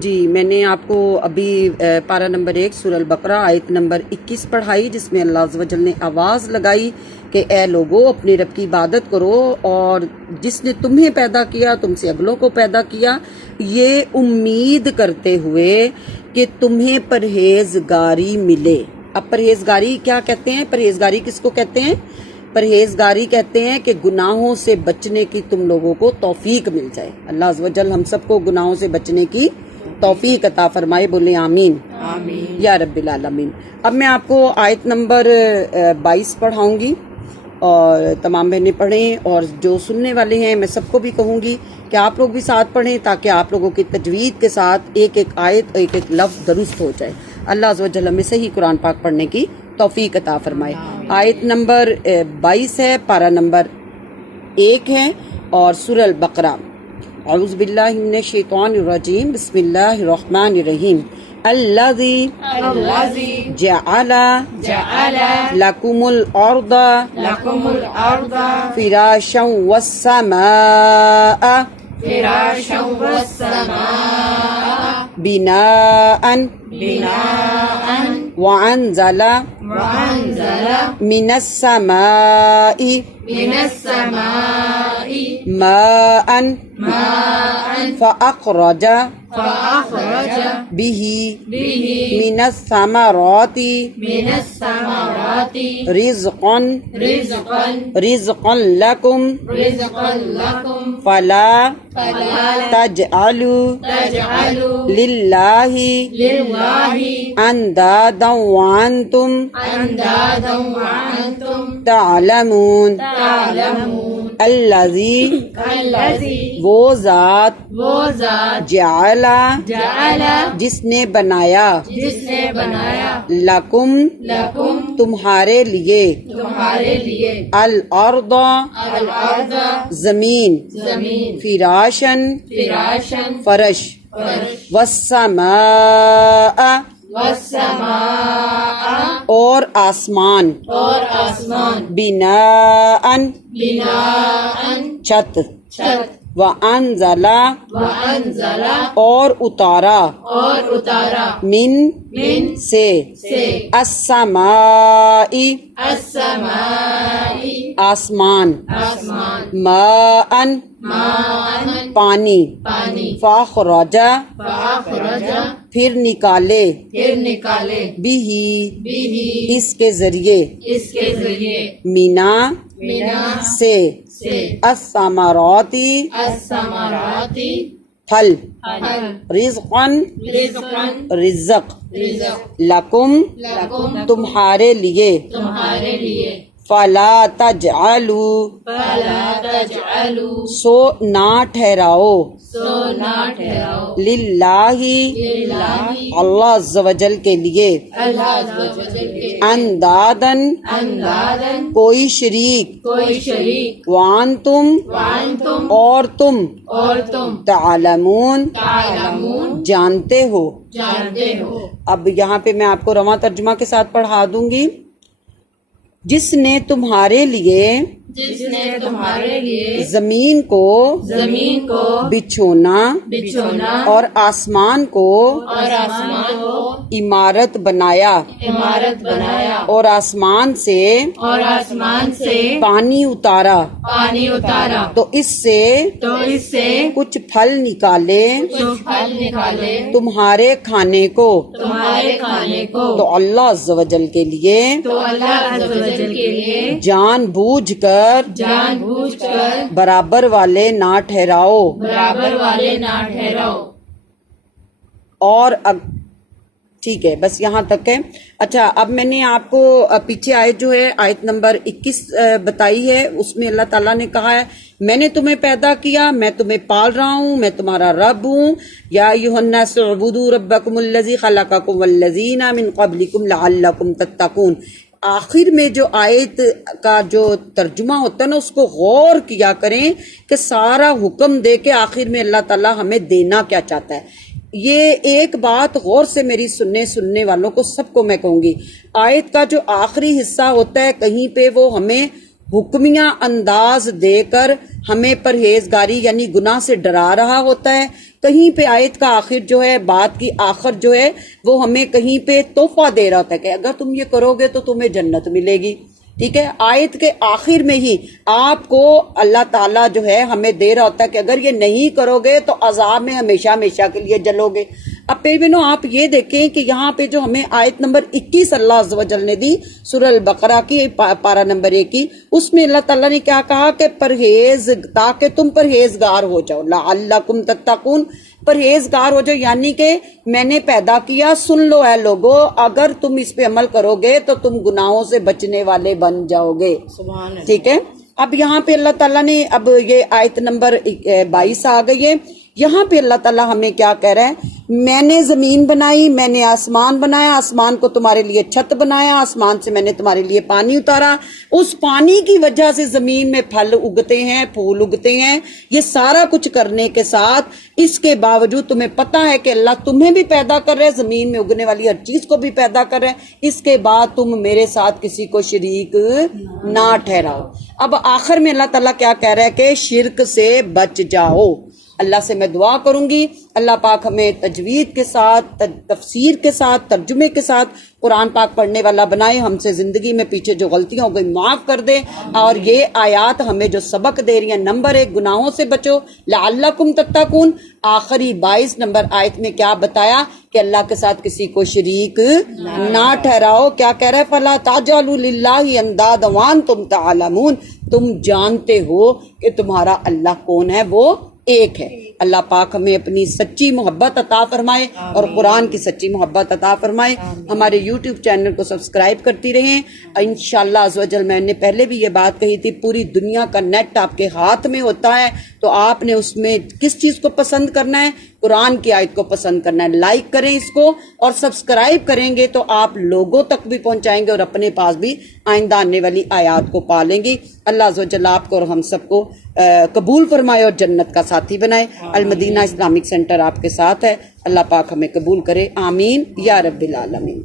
جی میں نے آپ کو ابھی پارہ نمبر 1 سورہ البقرہ آیت نمبر 21 پڑھائی، جس میں اللہ عز و جل نے آواز لگائی کہ اے لوگو اپنے رب کی عبادت کرو، اور جس نے تمہیں پیدا کیا تم سے اگلوں کو پیدا کیا، یہ امید کرتے ہوئے کہ تمہیں پرہیزگاری ملے۔ اب پرہیزگاری کیا کہتے ہیں؟ پرہیزگاری کس کو کہتے ہیں؟ پرہیزگاری کہتے ہیں کہ گناہوں سے بچنے کی تم لوگوں کو توفیق مل جائے۔ اللہ عز و جل ہم سب کو گناہوں سے بچنے کی توفیق عطا فرمائے، بولے آمین آمین یا رب العالمین۔ اب میں آپ کو آیت نمبر 22 پڑھاؤں گی، اور تمام بہنیں پڑھیں، اور جو سننے والے ہیں میں سب کو بھی کہوں گی کہ آپ لوگ بھی ساتھ پڑھیں، تاکہ آپ لوگوں کی تجوید کے ساتھ ایک ایک آیت ایک ایک لفظ درست ہو جائے۔ اللہ عز و جل ہمیں صحیح قرآن پاک پڑھنے کی توفیق عطا فرمائے۔ آیت نمبر 22 ہے، پارہ نمبر 1 ہے، اور سورہ البقرہ۔ اعوذ باللہ من الشیطان الرجیم، بسم اللہ الرحمن الرحیم۔ الذی جعل لکم الارض فراشا والسماء بناء وانزل من السماء ماء فأخرج به من الثمرات رزقا لكم فلا تجعلوا لله اندادا وانتم تعلمون۔ الذی وہ ذات جعل جس نے بنایا لکم تمہارے لیے الارض زمین فراشن فرش والسماء اور آسمان بناء چھت وانزل اور اتارا من سے السماء آسمان ماء پانی فاخرج پھر نکالے بھی اس کے ذریعے مینا سے الثمرات پھل رزقا رزق لکم تمہارے لیے فلا تجعلوا سو نہ ٹھہراؤ للہ اللہ عز و جل کے لیے اندادن کوئی شریک وانتم اور تم تعلمون جانتے ہو۔ اب یہاں پہ میں آپ کو رواں ترجمہ کے ساتھ پڑھا دوں گی۔ جس نے تمہارے لیے زمین کو بچھونا اور آسمان کو عمارت بنایا اور آسمان سے پانی اتارا تو اس سے کچھ پھل نکالے تمہارے کھانے کو تو اللہ عز و جل کے لیے جان بوجھ کر برابر والے نہ ٹھہراؤ۔ اور ٹھیک ہے، بس یہاں تک ہے۔ اچھا، اب میں نے آپ کو پیچھے آیت جو ہے آیت نمبر 21 بتائی ہے، اس میں اللہ تعالیٰ نے کہا ہے میں نے تمہیں پیدا کیا، میں تمہیں پال رہا ہوں، میں تمہارا رب ہوں۔ یا ایھا الناس اعبدوا ربکم الذی خلقکم والذین من قبلکم لعلکم تتقون۔ آخر میں جو آیت کا جو ترجمہ ہوتا ہے نا، اس کو غور کیا کریں کہ سارا حکم دے کے آخر میں اللہ تعالیٰ ہمیں دینا کیا چاہتا ہے۔ یہ ایک بات غور سے میری سننے والوں کو سب کو میں کہوں گی، آیت کا جو آخری حصہ ہوتا ہے کہیں پہ وہ ہمیں حکمیہ انداز دے کر ہمیں پرہیزگاری یعنی گناہ سے ڈرا رہا ہوتا ہے، کہیں پہ آیت کا آخر جو ہے، بات کی آخر جو ہے وہ ہمیں کہیں پہ تحفہ دے رہا ہوتا ہے کہ اگر تم یہ کرو گے تو تمہیں جنت ملے گی. ٹھیک ہے، آیت کے آخر میں ہی آپ کو اللہ تعالیٰ جو ہے ہمیں دے رہا ہوتا ہے کہ اگر یہ نہیں کرو گے تو عذاب میں ہمیشہ ہمیشہ کے لیے جلو گے. اب پہ بینو آپ یہ دیکھیں کہ یہاں پہ جو ہمیں آیت نمبر 21 اللہ عز و جل نے دی سورہ البقرہ کی پارہ نمبر 1 کی، اس میں اللہ تعالیٰ نے کیا کہا کہ پرہیز، تاکہ تم پرہیزگار ہو جاؤ، لعلکم تتقون، پرہیزگار ہو جاؤ، یعنی کہ میں نے پیدا کیا، سن لو اے لوگو، اگر تم اس پہ عمل کرو گے تو تم گناہوں سے بچنے والے بن جاؤ گے. ٹھیک ہے، اب یہاں پہ اللہ تعالیٰ نے، اب یہ آیت نمبر 22 آ گئی ہے. یہاں پہ اللہ تعالیٰ ہمیں کیا کہہ رہا ہے، میں نے زمین بنائی، میں نے آسمان بنایا، آسمان کو تمہارے لیے چھت بنایا، آسمان سے میں نے تمہارے لیے پانی اتارا، اس پانی کی وجہ سے زمین میں پھل اگتے ہیں، پھول اگتے ہیں. یہ سارا کچھ کرنے کے ساتھ اس کے باوجود تمہیں پتا ہے کہ اللہ تمہیں بھی پیدا کر رہا ہے، زمین میں اگنے والی ہر چیز کو بھی پیدا کر رہا ہے، اس کے بعد تم میرے ساتھ کسی کو شریک نہ ٹھہراؤ. اب آخر میں اللہ تعالیٰ کیا کہہ رہا ہے کہ شرک سے بچ جاؤ. اللہ سے میں دعا کروں گی اللہ پاک ہمیں تجوید کے ساتھ، تفسیر کے ساتھ، ترجمے کے ساتھ قرآن پاک پڑھنے والا بنائے. ہم سے زندگی میں پیچھے جو غلطیاں ہو گئی معاف کر دے، اور یہ آیات ہمیں جو سبق دے رہی ہیں، نمبر 1 گناہوں سے بچو، لعلکم تتقون. آخری 22 نمبر آیت میں کیا بتایا کہ اللہ کے ساتھ کسی کو شریک نہ ٹھہراؤ. کیا کہہ رہے، فلا تجعلوا للہ اندادا وانتم تعلمون، تم جانتے ہو کہ تمہارا اللہ کون ہے، وہ ایک ہے. اللہ پاک ہمیں اپنی سچی محبت عطا فرمائے اور قرآن کی سچی محبت عطا فرمائے. ہمارے یوٹیوب چینل کو سبسکرائب کرتی رہیں انشاءاللہ عز و جل. میں نے پہلے بھی یہ بات کہی تھی، پوری دنیا کا نیٹ آپ کے ہاتھ میں ہوتا ہے، تو آپ نے اس میں کس چیز کو پسند کرنا ہے، قرآن کی آیت کو پسند کرنا ہے. لائک کریں اس کو، اور سبسکرائب کریں گے تو آپ لوگوں تک بھی پہنچائیں گے اور اپنے پاس بھی آئندہ آنے والی آیات کو پالیں گی. اللہ عز و جل آپ کو اور ہم سب کو قبول فرمائے اور جنت کا ساتھی بنائے. المدینہ اسلامک سینٹر آپ کے ساتھ ہے، اللہ پاک ہمیں قبول کرے، آمین یا رب العالمین.